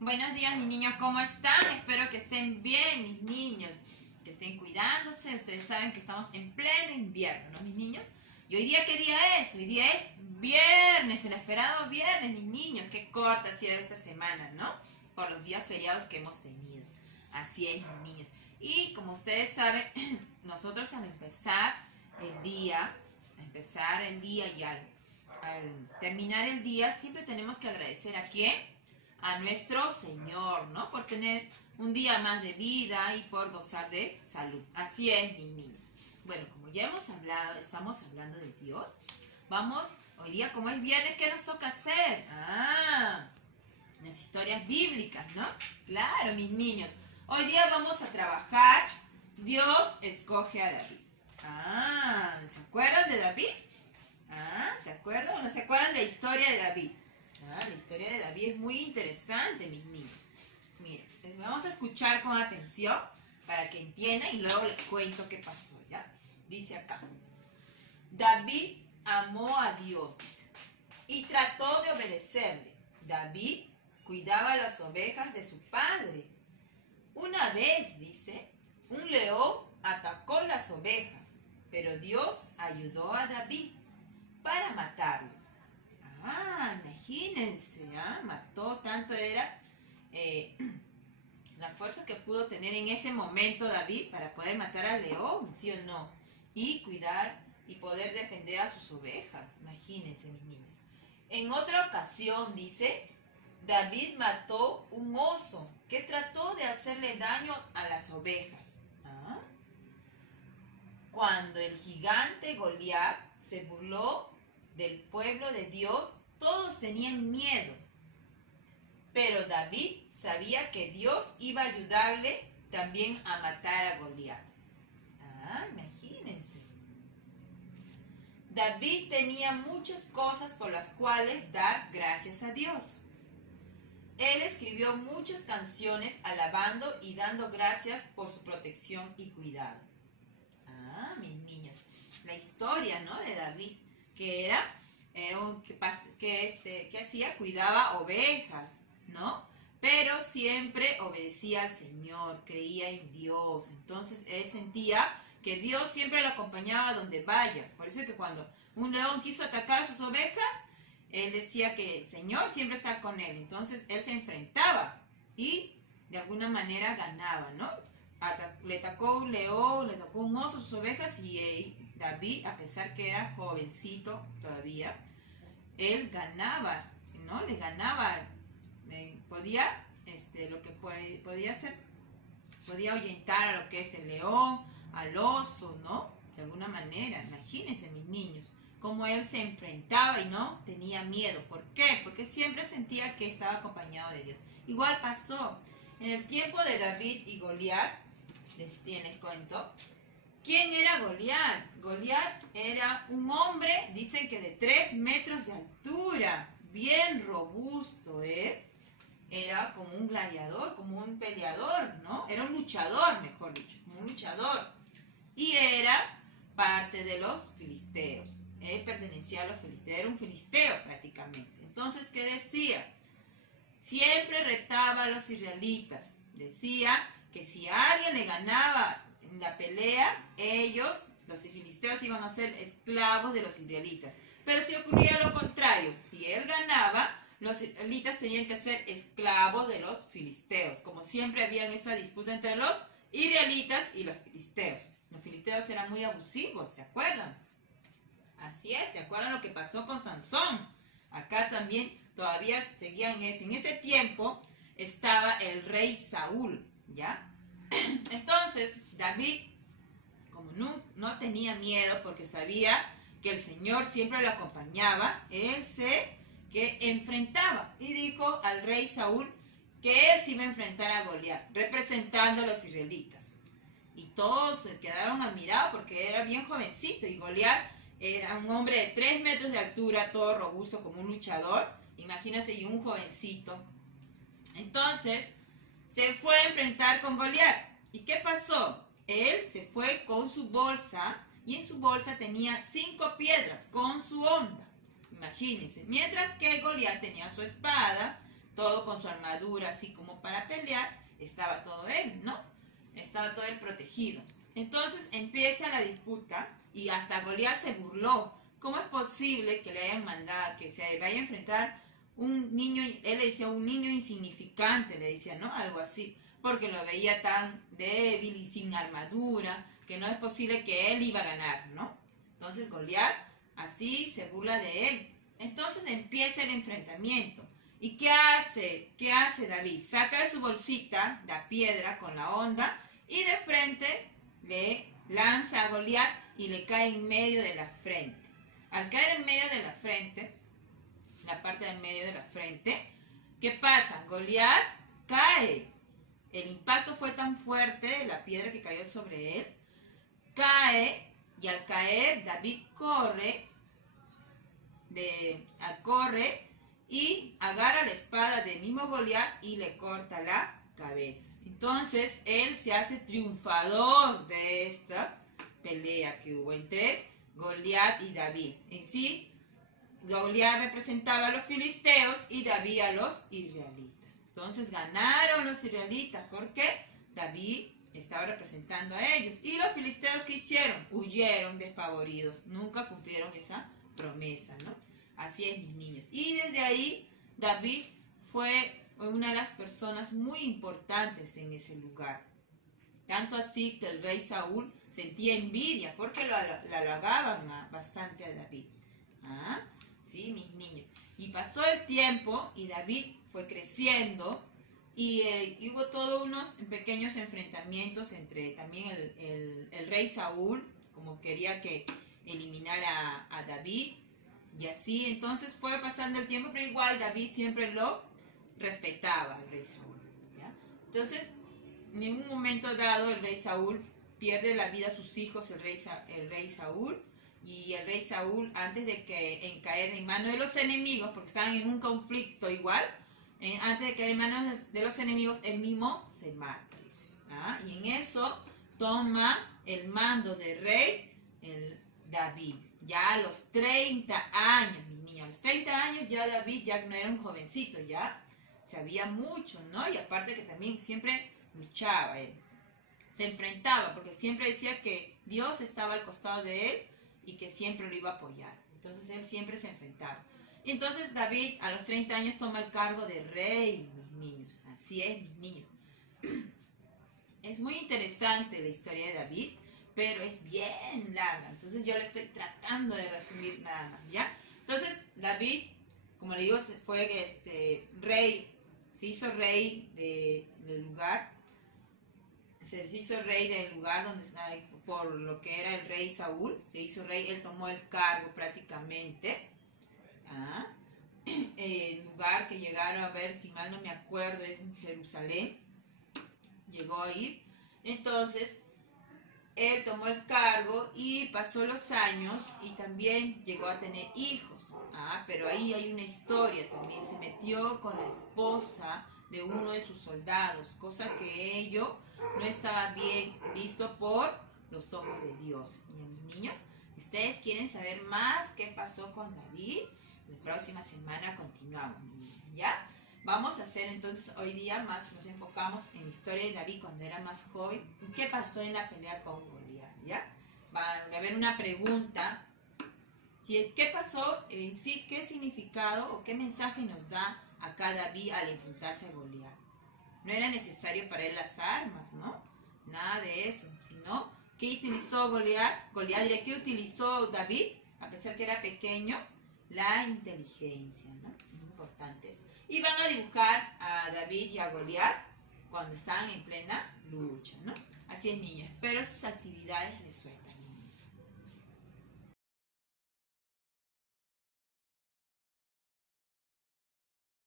Buenos días, mis niños, ¿cómo están? Espero que estén bien, mis niños, que estén cuidándose. Ustedes saben que estamos en pleno invierno, ¿no, mis niños? ¿Y hoy día qué día es? Hoy día es viernes, el esperado viernes, mis niños. Qué corta ha sido esta semana, ¿no? Por los días feriados que hemos tenido. Así es, mis niños. Y como ustedes saben, nosotros al empezar el día y al terminar el día, siempre tenemos que agradecer ¿a quién? A nuestro Señor, ¿no? Por tener un día más de vida y por gozar de salud. Así es, mis niños. Bueno, como ya hemos hablado, estamos hablando de Dios. Vamos, hoy día como es viernes, ¿qué nos toca hacer? Las historias bíblicas, ¿no? Claro, mis niños. Hoy día vamos a trabajar. Dios escoge a David. ¿Se acuerdan de David? ¿Se acuerdan o no se acuerdan de la historia de David? La historia de David es muy interesante, mis niños. Miren, vamos a escuchar con atención para que entiendan y luego les cuento qué pasó, ¿ya? Dice acá. David amó a Dios, dice, y trató de obedecerle. David cuidaba las ovejas de su padre. Una vez, dice, un león atacó las ovejas, pero Dios ayudó a David para matarlo. Imagínense, mató, tanto era la fuerza que pudo tener en ese momento David para poder matar al león, ¿sí o no? Y cuidar y poder defender a sus ovejas, imagínense, mis niños. En otra ocasión, dice, David mató un oso que trató de hacerle daño a las ovejas. Cuando el gigante Goliat se burló del pueblo de Dios, todos tenían miedo. Pero David sabía que Dios iba a ayudarle también a matar a Goliat. Imagínense. David tenía muchas cosas por las cuales dar gracias a Dios. Él escribió muchas canciones alabando y dando gracias por su protección y cuidado. Mis niños. La historia, ¿no? De David, que que hacía, cuidaba ovejas, ¿no? Pero siempre obedecía al Señor, creía en Dios. Entonces él sentía que Dios siempre lo acompañaba donde vaya. Por eso es que cuando un león quiso atacar a sus ovejas, él decía que el Señor siempre está con él. Entonces él se enfrentaba y de alguna manera ganaba, ¿no? Le atacó un león, le atacó un oso a sus ovejas y David, a pesar que era jovencito todavía, él ganaba, ¿no? Le ganaba, podía, lo que podía hacer, podía ahuyentar a lo que es el león, al oso, ¿no? De alguna manera, imagínense, mis niños, cómo él se enfrentaba y no tenía miedo. ¿Por qué? Porque siempre sentía que estaba acompañado de Dios. Igual pasó en el tiempo de David y Goliat. Les cuento. ¿Quién era Goliat? Goliat era un hombre, dicen que de 3 metros de altura, bien robusto, Era como un gladiador, como un peleador, ¿no? Era un luchador, mejor dicho, como un luchador. Y era parte de los filisteos. Él pertenecía a los filisteos, era un filisteo prácticamente. Entonces, ¿qué decía? Siempre retaba a los israelitas. Decía que si alguien le ganaba en la pelea, ellos, los filisteos, iban a ser esclavos de los israelitas. Pero si ocurría lo contrario, si él ganaba, los israelitas tenían que ser esclavos de los filisteos. Como siempre había esa disputa entre los israelitas y los filisteos. Los filisteos eran muy abusivos, ¿se acuerdan? Así es, ¿se acuerdan lo que pasó con Sansón? Acá también todavía seguían en ese tiempo estaba el rey Saúl, ¿ya? Entonces, David, como no tenía miedo porque sabía que el Señor siempre lo acompañaba, él que enfrentaba y dijo al rey Saúl que él se iba a enfrentar a Goliat, representando a los israelitas. Y todos se quedaron admirados porque era bien jovencito y Goliat era un hombre de 3 metros de altura, todo robusto como un luchador, imagínate, y un jovencito. Entonces, se fue a enfrentar con Goliat. ¿Y qué pasó? Él se fue con su bolsa y en su bolsa tenía 5 piedras con su honda. Imagínense. Mientras que Goliat tenía su espada, todo con su armadura, así como para pelear, estaba todo él, ¿no? Estaba todo él protegido. Entonces empieza la disputa y hasta Goliat se burló. ¿Cómo es posible que le hayan mandado, que se vaya a enfrentar un niño? Él le decía un niño insignificante, le decía, ¿no? Algo así, porque lo veía tan débil y sin armadura, que no es posible que él iba a ganar, ¿no? Entonces Goliat así se burla de él. Entonces empieza el enfrentamiento. ¿Y qué hace? ¿Qué hace David? Saca de su bolsita la piedra con la honda y de frente le lanza a Goliat y le cae en medio de la frente. Al caer en medio de la frente, la parte del medio de la frente, ¿qué pasa? Goliat cae. El impacto fue tan fuerte, la piedra que cayó sobre él, cae, y al caer David corre y agarra la espada del mismo Goliat y le corta la cabeza. Entonces él se hace triunfador de esta pelea que hubo entre Goliat y David. En sí, Goliat representaba a los filisteos y David a los israelitas. Entonces ganaron los israelitas porque David estaba representando a ellos. ¿Y los filisteos qué hicieron? Huyeron despavoridos. Nunca cumplieron esa promesa, ¿no? Así es, mis niños. Y desde ahí David fue una de las personas muy importantes en ese lugar. Tanto así que el rey Saúl sentía envidia porque lo halagaban bastante a David. ¿Ah? Sí, mis niños. Y pasó el tiempo y David fue creciendo y hubo todos unos pequeños enfrentamientos entre también el rey Saúl, como quería que eliminara a David, y así. Entonces fue pasando el tiempo, pero igual David siempre lo respetaba al rey Saúl, ¿ya? Entonces, en un momento dado el rey Saúl pierde la vida a sus hijos, el rey Saúl, y el rey Saúl, antes de caer en manos de los enemigos, porque estaban en un conflicto igual, antes de caer en manos de los enemigos, él mismo se mata, dice. ¿Ah? Y en eso toma el mando de rey el David. Ya a los 30 años, mis niños, a los 30 años ya David ya no era un jovencito, ya sabía mucho, ¿no? Y aparte que también siempre luchaba él. Se enfrentaba, porque siempre decía que Dios estaba al costado de él y que siempre lo iba a apoyar. Entonces él siempre se enfrentaba. Y entonces David a los 30 años toma el cargo de rey, mis niños. Así es, mis niños. Es muy interesante la historia de David, pero es bien larga. Entonces yo le estoy tratando de resumir nada más, ¿ya? Entonces David, como le digo, fue rey, se hizo rey del lugar. Se hizo rey del lugar donde por lo que era el rey Saúl, se hizo rey, él tomó el cargo prácticamente. El lugar que llegaron a ver, si mal no me acuerdo, es en Jerusalén, llegó a ir. Entonces él tomó el cargo y pasó los años y también llegó a tener hijos. Pero ahí hay una historia también, se metió con la esposa de uno de sus soldados, cosa que ello no estaba bien visto por los ojos de Dios. Y mis niños, si ustedes quieren saber más qué pasó con David, la próxima semana continuamos, ¿ya? Vamos a hacer entonces hoy día más, nos enfocamos en la historia de David cuando era más joven, y qué pasó en la pelea con Goliat, ¿ya? Va a haber una pregunta, ¿qué pasó en sí? ¿Qué significado o qué mensaje nos da acá David al enfrentarse a Goliat? No era necesario para él las armas, ¿no? Nada de eso, sino ¿qué utilizó Goliat? ¿Qué utilizó David? A pesar que era pequeño, la inteligencia, ¿no? Es importante eso. Y van a dibujar a David y a Goliat cuando estaban en plena lucha, ¿no? Así es, niños. Espero sus actividades les sueltan.